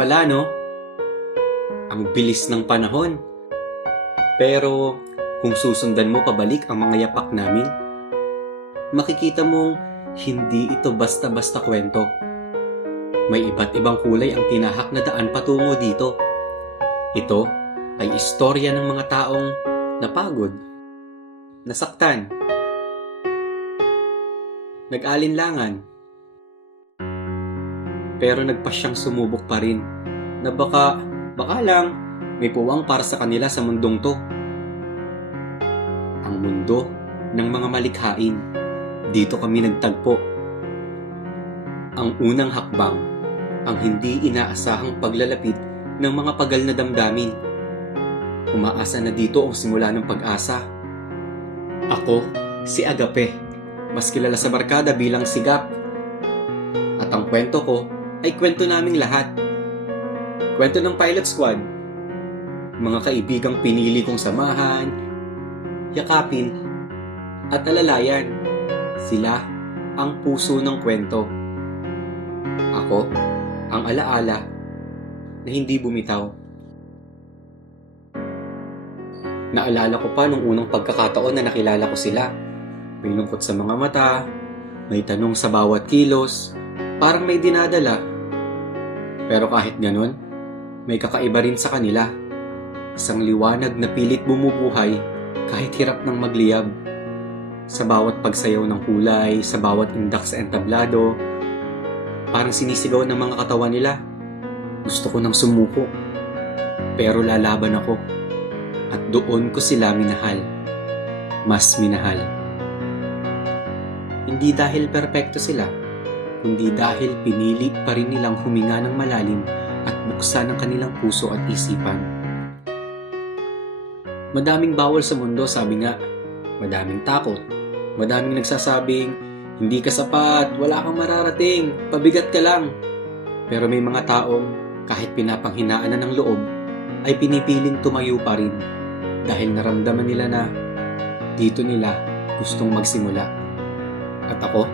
pala, no? Ang bilis ng panahon. Pero kung susundan mo pabalik ang mga yapak namin, makikita mong hindi ito basta-basta kwento. May iba't ibang kulay ang tinahak na daan patungo dito. Ito ay istorya ng mga taong napagod, nasaktan, nag-alinlangan, pero nagpasyang sumubok pa rin na baka lang may puwang para sa kanila sa mundong to. Ang mundo ng mga malikhain, dito kami nagtagpo. Ang unang hakbang, ang hindi inaasahang paglalapit ng mga pagal na damdamin. Umaasa na dito ang simula ng pag-asa. Ako, si Agape, mas kilala sa barkada bilang Sigap. At ang kwento ko ay kwento naming lahat. Kwento ng pilot squad, mga kaibigang pinili kong samahan, yakapin, at alalayan. Sila ang puso ng kwento. Ako, ang alaala na hindi bumitaw. Naalala ko pa nung unang pagkakataon na nakilala ko sila. May lungkot sa mga mata, may tanong sa bawat kilos, parang may dinadala. Pero kahit ganun, may kakaiba rin sa kanila. Isang liwanag na pilit bumubuhay kahit hirap ng magliyab. Sa bawat pagsayaw ng kulay, sa bawat indak sa entablado, parang sinisigaw ng mga katawan nila. Gusto ko nang sumuko, pero lalaban ako. At doon ko sila minahal. Mas minahal. Hindi dahil perpekto sila, kundi dahil pinili pa rin nilang huminga ng malalim at buksan ang kanilang puso at isipan. Madaming bawal sa mundo, sabi nga. Madaming takot. Madaming nagsasabing, hindi ka sapat, wala kang mararating, pabigat ka lang. Pero may mga taong kahit pinapanghinaan na ng loob, ay pinipiling tumayo pa rin dahil naramdaman nila na dito nila gustong magsimula. At ako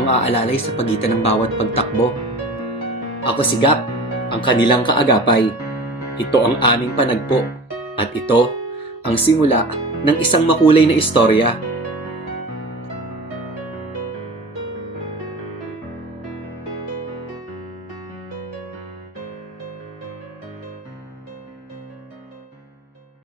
ang aalalay sa pagitan ng bawat pagtakbo. Ako si Gap, ang kanilang kaagapay. Ito ang aming panagpo. At ito ang simula ng isang makulay na istorya.